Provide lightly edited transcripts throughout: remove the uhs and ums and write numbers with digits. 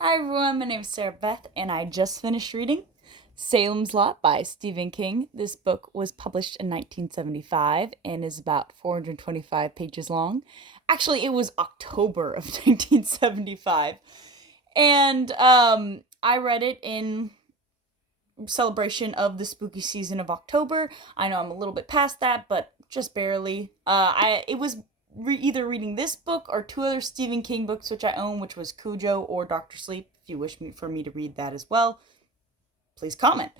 Hi everyone, my name is Sarah Beth, and I just finished reading Salem's Lot by Stephen King. This book was published in 1975 and is about 425 pages long. Actually, it was October of 1975. And I read it in celebration of the spooky season of October. I know I'm a little bit past that, but just barely. It was either reading this book or two other Stephen King books which I own, which was Cujo or Doctor Sleep. If you wish for me to read that as well, please comment.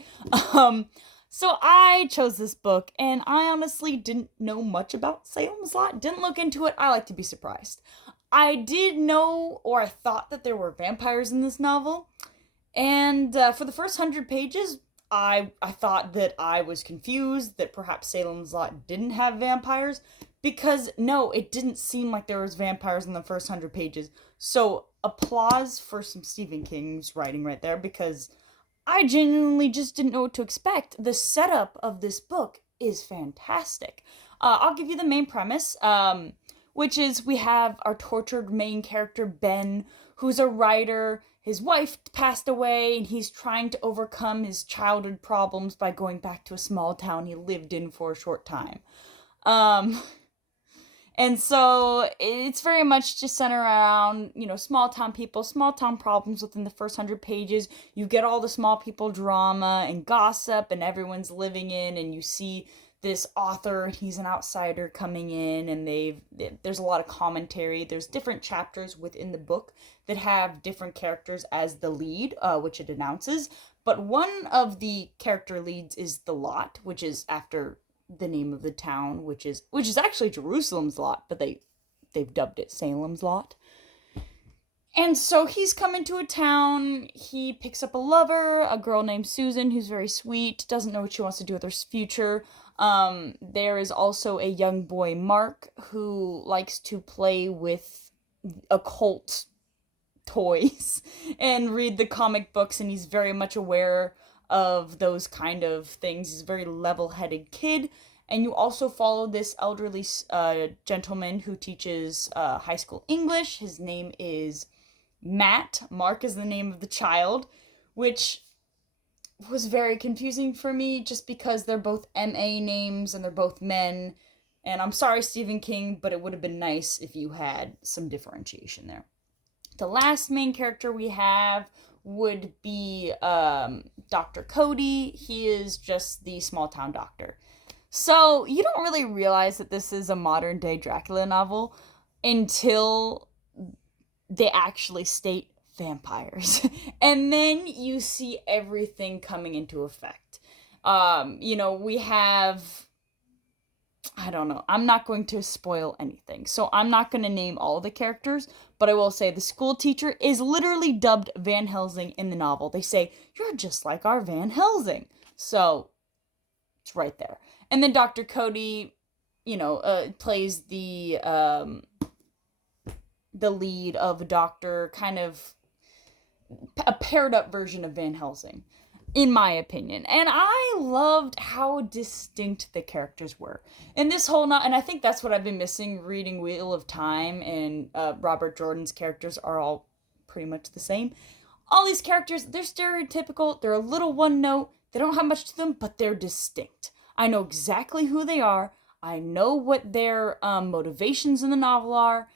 Um, so I chose this book, and I honestly didn't know much about Salem's Lot. Didn't look into it. I like to be surprised. I did know, or I thought that there were vampires in this novel, and for the first 100 pages, I thought that I was confused, that perhaps Salem's Lot didn't have vampires, because no, it didn't seem like there was vampires in the first 100 pages. So applause for some Stephen King's writing right there, because I genuinely just didn't know what to expect. The setup of this book is fantastic. I'll give you the main premise, which is we have our tortured main character, Ben, who's a writer. His wife passed away, and he's trying to overcome his childhood problems by going back to a small town he lived in for a short time. Um, and so it's very much just centered around, small town people, small town problems within the first 100 pages. You get all the small people drama and gossip, and everyone's living in, and you see this author, and he's an outsider coming in, and there's a lot of commentary. There's different chapters within the book that have different characters as the lead, which it announces. But one of the character leads is the Lot, which is after the name of the town, which is actually Jerusalem's Lot, but they've dubbed it Salem's Lot. And so he's coming to a town. He picks up a lover, a girl named Susan, who's very sweet, doesn't know what she wants to do with her future. There is also a young boy, Mark, who likes to play with occult toys and read the comic books, and he's very much aware of those kind of things. He's a very level-headed kid. And you also follow this elderly gentleman who teaches high school English. His name is Matt. Mark is the name of the child, which was very confusing for me just because they're both MA names and they're both men. And I'm sorry, Stephen King, but it would have been nice if you had some differentiation there. The last main character we have would be Dr. Cody. He is just the small town doctor. So you don't really realize that this is a modern day Dracula novel until they actually state vampires. And then you see everything coming into effect. We have, I don't know. I'm not going to spoil anything. So I'm not going to name all the characters, but I will say the school teacher is literally dubbed Van Helsing in the novel. They say, "You're just like our Van Helsing." So it's right there. And then Dr. Cody, plays the lead of a doctor, kind of a paired up version of Van Helsing, in my opinion. And I loved how distinct the characters were. And this whole and I think that's what I've been missing reading Wheel of Time, and Robert Jordan's characters are all pretty much the same. All these characters, they're stereotypical, they're a little one note, they don't have much to them, but they're distinct. I know exactly who they are, I know what their motivations in the novel are,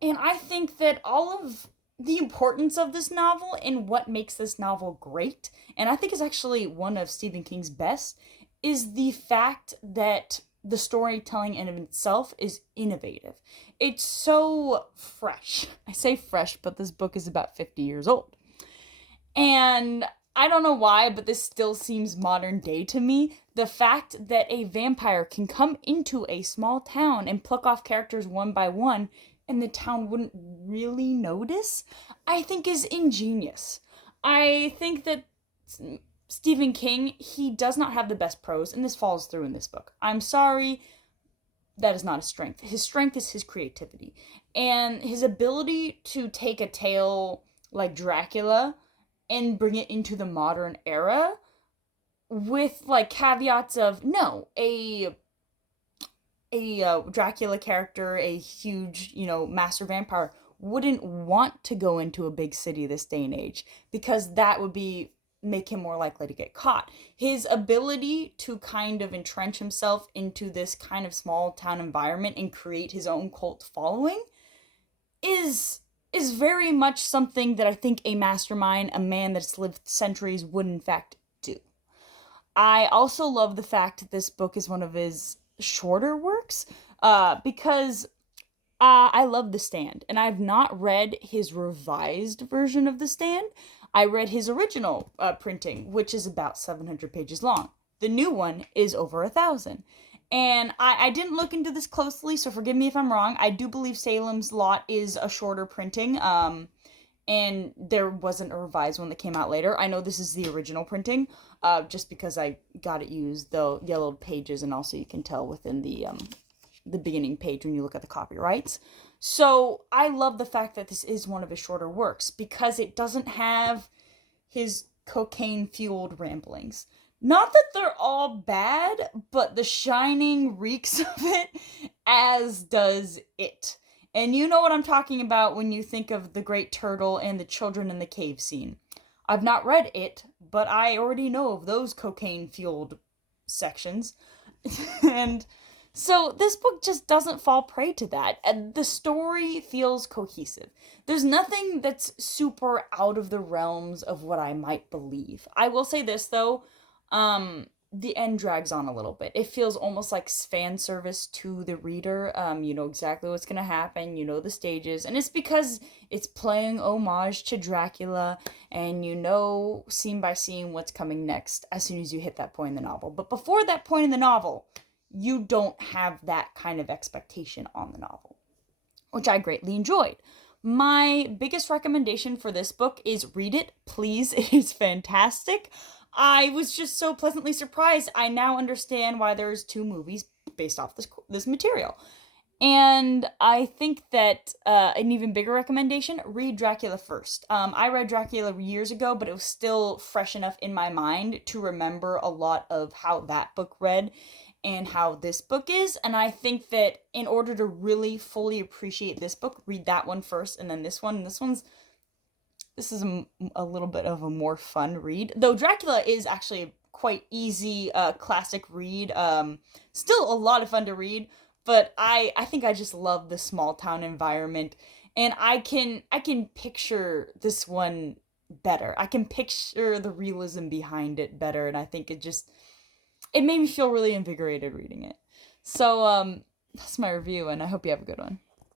and I think that all of the importance of this novel and what makes this novel great, and I think is actually one of Stephen King's best, is the fact that the storytelling in of itself is innovative. It's so fresh. I say fresh, but this book is about 50 years old. And I don't know why, but this still seems modern day to me. The fact that a vampire can come into a small town and pluck off characters one by one, and the town wouldn't really notice, I think is ingenious. I think that Stephen King, he does not have the best prose, and this falls through in this book. I'm sorry, that is not his strength. His strength is his creativity. And his ability to take a tale like Dracula and bring it into the modern era with like caveats of no, a Dracula character, a huge, master vampire wouldn't want to go into a big city this day and age, because that would be make him more likely to get caught. His ability to kind of entrench himself into this kind of small town environment and create his own cult following is very much something that I think a mastermind, a man that's lived centuries, would in fact do. I also love the fact that this book is one of his shorter works, because I love The Stand, and I've not read his revised version of The Stand. I read his original printing, which is about 700 pages long. The new one is over 1,000. And I didn't look into this closely, so forgive me if I'm wrong. I do believe Salem's Lot is a shorter printing, and there wasn't a revised one that came out later. I know this is the original printing, just because I got it used, the yellowed pages, and also you can tell within the beginning page when you look at the copyrights. So I love the fact that this is one of his shorter works, because it doesn't have his cocaine-fueled ramblings. Not that they're all bad, but The Shining reeks of it, as does it. And you know what I'm talking about when you think of the Great Turtle and the children in the cave scene. I've not read it, but I already know of those cocaine-fueled sections. And so this book just doesn't fall prey to that. And the story feels cohesive. There's nothing that's super out of the realms of what I might believe. I will say this, though. The end drags on a little bit. It feels almost like fan service to the reader. You know exactly what's gonna happen, you know the stages, and it's because it's playing homage to Dracula, and you know scene by scene what's coming next as soon as you hit that point in the novel. But before that point in the novel, you don't have that kind of expectation on the novel, which I greatly enjoyed. My biggest recommendation for this book is read it, please. It is fantastic. I was just so pleasantly surprised. I now understand why there's 2 movies based off this material. And I think that an even bigger recommendation, read Dracula first. I read Dracula years ago, but it was still fresh enough in my mind to remember a lot of how that book read and how this book is. And I think that in order to really fully appreciate this book, read that one first and then this one. And this is a little bit of a more fun read. Though Dracula is actually a quite easy, classic read. Still a lot of fun to read, but I think I just love the small town environment, and I can picture this one better. I can picture the realism behind it better, and I think it made me feel really invigorated reading it. So, that's my review, and I hope you have a good one.